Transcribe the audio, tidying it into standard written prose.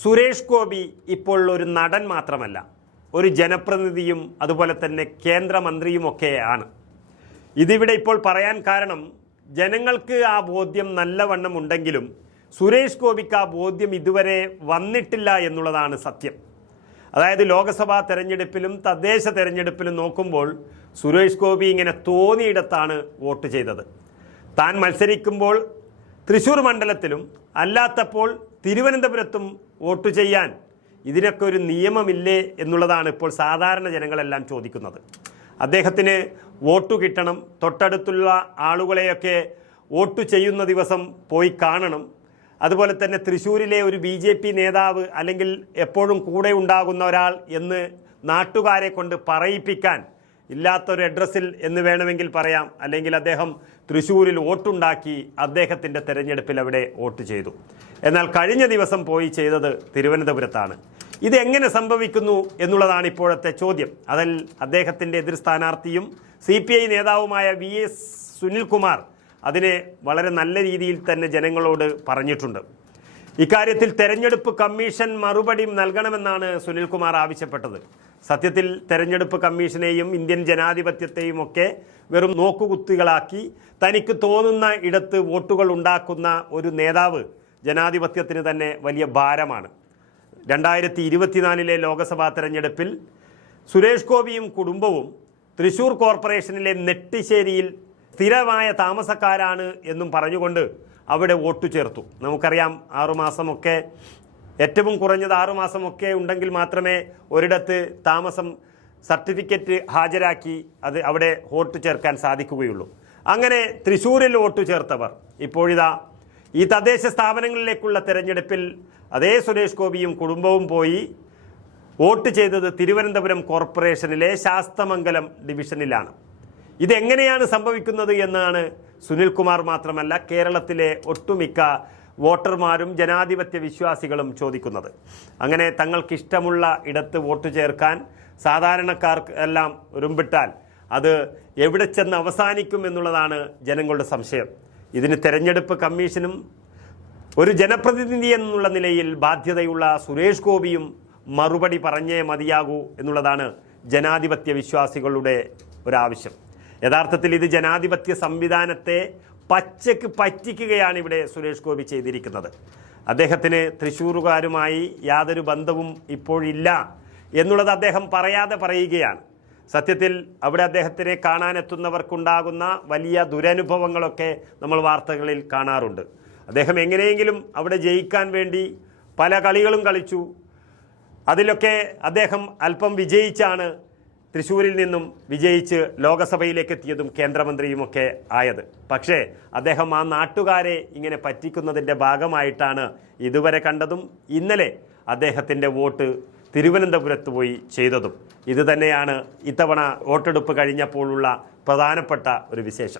സുരേഷ് ഗോപി ഇപ്പോൾ ഒരു നടൻ മാത്രമല്ല, ഒരു ജനപ്രതിനിധിയും അതുപോലെ തന്നെ കേന്ദ്രമന്ത്രിയുമൊക്കെയാണ്. ഇതിവിടെ ഇപ്പോൾ പറയാൻ കാരണം ജനങ്ങൾക്ക് ആ ബോധ്യം നല്ലവണ്ണം ഉണ്ടെങ്കിലും സുരേഷ് ഗോപിക്ക് ആ ബോധ്യം ഇതുവരെ വന്നിട്ടില്ല എന്നുള്ളതാണ് സത്യം. അതായത് ലോക്സഭാ തെരഞ്ഞെടുപ്പിലും തദ്ദേശ തെരഞ്ഞെടുപ്പിലും നോക്കുമ്പോൾ സുരേഷ് ഗോപി ഇങ്ങനെ തോന്നിയിടത്താണ് വോട്ട് ചെയ്തത്. താൻ മത്സരിക്കുമ്പോൾ തൃശ്ശൂർ മണ്ഡലത്തിലും അല്ലാത്തപ്പോൾ തിരുവനന്തപുരത്തും വോട്ട് ചെയ്യാൻ ഇതിനൊക്കെ ഒരു നിയമമില്ലേ എന്നുള്ളതാണ് ഇപ്പോൾ സാധാരണ ജനങ്ങളെല്ലാം ചോദിക്കുന്നത്. അദ്ദേഹത്തിന് വോട്ട് കിട്ടണം, തൊട്ടടുത്തുള്ള ആളുകളെയൊക്കെ വോട്ട് ചെയ്യുന്ന ദിവസം പോയി കാണണം. അതുപോലെ തന്നെ തൃശ്ശൂരിലെ ഒരു BJP നേതാവ് അല്ലെങ്കിൽ എപ്പോഴും കൂടെ ഉണ്ടാകുന്ന ഒരാൾ എന്ന് നാട്ടുകാരെ കൊണ്ട് പറയിപ്പിക്കാൻ ഇല്ലാത്തൊരു അഡ്രസ്സിൽ എന്ന് വേണമെങ്കിൽ പറയാം. അല്ലെങ്കിൽ അദ്ദേഹം തൃശ്ശൂരിൽ വോട്ടുണ്ടാക്കി അദ്ദേഹത്തിൻ്റെ തെരഞ്ഞെടുപ്പിൽ അവിടെ വോട്ട് ചെയ്തു. എന്നാൽ കഴിഞ്ഞ ദിവസം പോയി ചെയ്തത് തിരുവനന്തപുരത്താണ്. ഇതെങ്ങനെ സംഭവിക്കുന്നു എന്നുള്ളതാണ് ഇപ്പോഴത്തെ ചോദ്യം. അതിൽ അദ്ദേഹത്തിൻ്റെ എതിർ സ്ഥാനാർത്ഥിയും CPI നേതാവുമായ VS സുനിൽകുമാർ അതിനെ വളരെ നല്ല രീതിയിൽ തന്നെ ജനങ്ങളോട് പറഞ്ഞിട്ടുണ്ട്. ഇക്കാര്യത്തിൽ തെരഞ്ഞെടുപ്പ് കമ്മീഷൻ മറുപടി നൽകണമെന്നാണ് സുനിൽകുമാർ ആവശ്യപ്പെട്ടത്. സത്യത്തിൽ തെരഞ്ഞെടുപ്പ് കമ്മീഷനെയും ഇന്ത്യൻ ജനാധിപത്യത്തെയും ഒക്കെ വെറും നോക്കുകുത്തികളാക്കി തനിക്ക് തോന്നുന്ന ഇടത്ത് വോട്ടുകൾ ഉണ്ടാക്കുന്ന ഒരു നേതാവ് ജനാധിപത്യത്തിന് തന്നെ വലിയ ഭാരമാണ്. 2024 ലോക്സഭാ തെരഞ്ഞെടുപ്പിൽ സുരേഷ് ഗോപിയും കുടുംബവും തൃശ്ശൂർ കോർപ്പറേഷനിലെ നെട്ടിശ്ശേരിയിൽ സ്ഥിരമായ താമസക്കാരാണ് എന്നും പറഞ്ഞുകൊണ്ട് അവിടെ വോട്ട് ചേർത്തു. നമുക്കറിയാം 6 മാസമൊക്കെ, ഏറ്റവും കുറഞ്ഞത് 6 മാസമൊക്കെ ഉണ്ടെങ്കിൽ മാത്രമേ ഒരിടത്ത് താമസം സർട്ടിഫിക്കറ്റ് ഹാജരാക്കി അത് അവിടെ വോട്ട് ചേർക്കാൻ സാധിക്കുകയുള്ളൂ. അങ്ങനെ തൃശ്ശൂരിൽ വോട്ട് ചേർത്തവർ ഇപ്പോഴിതാ ഈ തദ്ദേശ സ്ഥാപനങ്ങളിലേക്കുള്ള തെരഞ്ഞെടുപ്പിൽ അതേ സുരേഷ് ഗോപിയും കുടുംബവും പോയി വോട്ട് ചെയ്തത് തിരുവനന്തപുരം കോർപ്പറേഷനിലെ ശാസ്തമംഗലം ഡിവിഷനിലാണ്. ഇതെങ്ങനെയാണ് സംഭവിക്കുന്നത് എന്നാണ് സുനിൽകുമാർ മാത്രമല്ല കേരളത്തിലെ ഒട്ടുമിക്ക വോട്ടർമാരും ജനാധിപത്യ വിശ്വാസികളും ചോദിക്കുന്നത്. അങ്ങനെ തങ്ങൾക്കിഷ്ടമുള്ള ഇടത്ത് വോട്ട് ചേർക്കാൻ സാധാരണക്കാർക്ക് എല്ലാം ഒരുമ്പിട്ടാൽ അത് എവിടെ ചെന്ന് അവസാനിക്കും എന്നുള്ളതാണ് ജനങ്ങളുടെ സംശയം. ഇതിന് തെരഞ്ഞെടുപ്പ് കമ്മീഷനും ഒരു ജനപ്രതിനിധി എന്നുള്ള നിലയിൽ ബാധ്യതയുള്ള സുരേഷ് ഗോപിയും മറുപടി പറഞ്ഞേ മതിയാകൂ എന്നുള്ളതാണ് ജനാധിപത്യ വിശ്വാസികളുടെ ഒരാവശ്യം. യഥാർത്ഥത്തിൽ ഇത് ജനാധിപത്യ സംവിധാനത്തെ പച്ചക്ക് പറ്റിക്കുകയാണ് ഇവിടെ സുരേഷ് ഗോപി ചെയ്തിരിക്കുന്നത്. അദ്ദേഹത്തിന് തൃശ്ശൂരുകാരുമായി യാതൊരു ബന്ധവും ഇപ്പോഴില്ല എന്നുള്ളത് അദ്ദേഹം പറയാതെ പറയുകയാണ്. സത്യത്തിൽ അവിടെ അദ്ദേഹത്തിനെ കാണാനെത്തുന്നവർക്കുണ്ടാകുന്ന വലിയ ദുരനുഭവങ്ങളൊക്കെ നമ്മൾ വാർത്തകളിൽ കാണാറുണ്ട്. അദ്ദേഹം എങ്ങനെയെങ്കിലും അവിടെ ജയിക്കാൻ വേണ്ടി പല കളികളും കളിച്ചു. അതിലൊക്കെ അദ്ദേഹം അല്പം വിജയിച്ചാണ് തൃശ്ശൂരിൽ നിന്നും വിജയിച്ച് ലോകസഭയിലേക്ക് എത്തിയതും കേന്ദ്രമന്ത്രിയുമൊക്കെ ആയത്. പക്ഷേ അദ്ദേഹം ആ നാട്ടുകാരെ ഇങ്ങനെ പറ്റിക്കുന്നതിൻ്റെ ഭാഗമായിട്ടാണ് ഇതുവരെ കണ്ടതും ഇന്നലെ അദ്ദേഹത്തിൻ്റെ വോട്ട് തിരുവനന്തപുരത്ത് പോയി ചെയ്തതും. ഇത് തന്നെയാണ് ഇത്തവണ വോട്ടെടുപ്പ് കഴിഞ്ഞപ്പോഴുള്ള പ്രധാനപ്പെട്ട ഒരു വിശേഷം.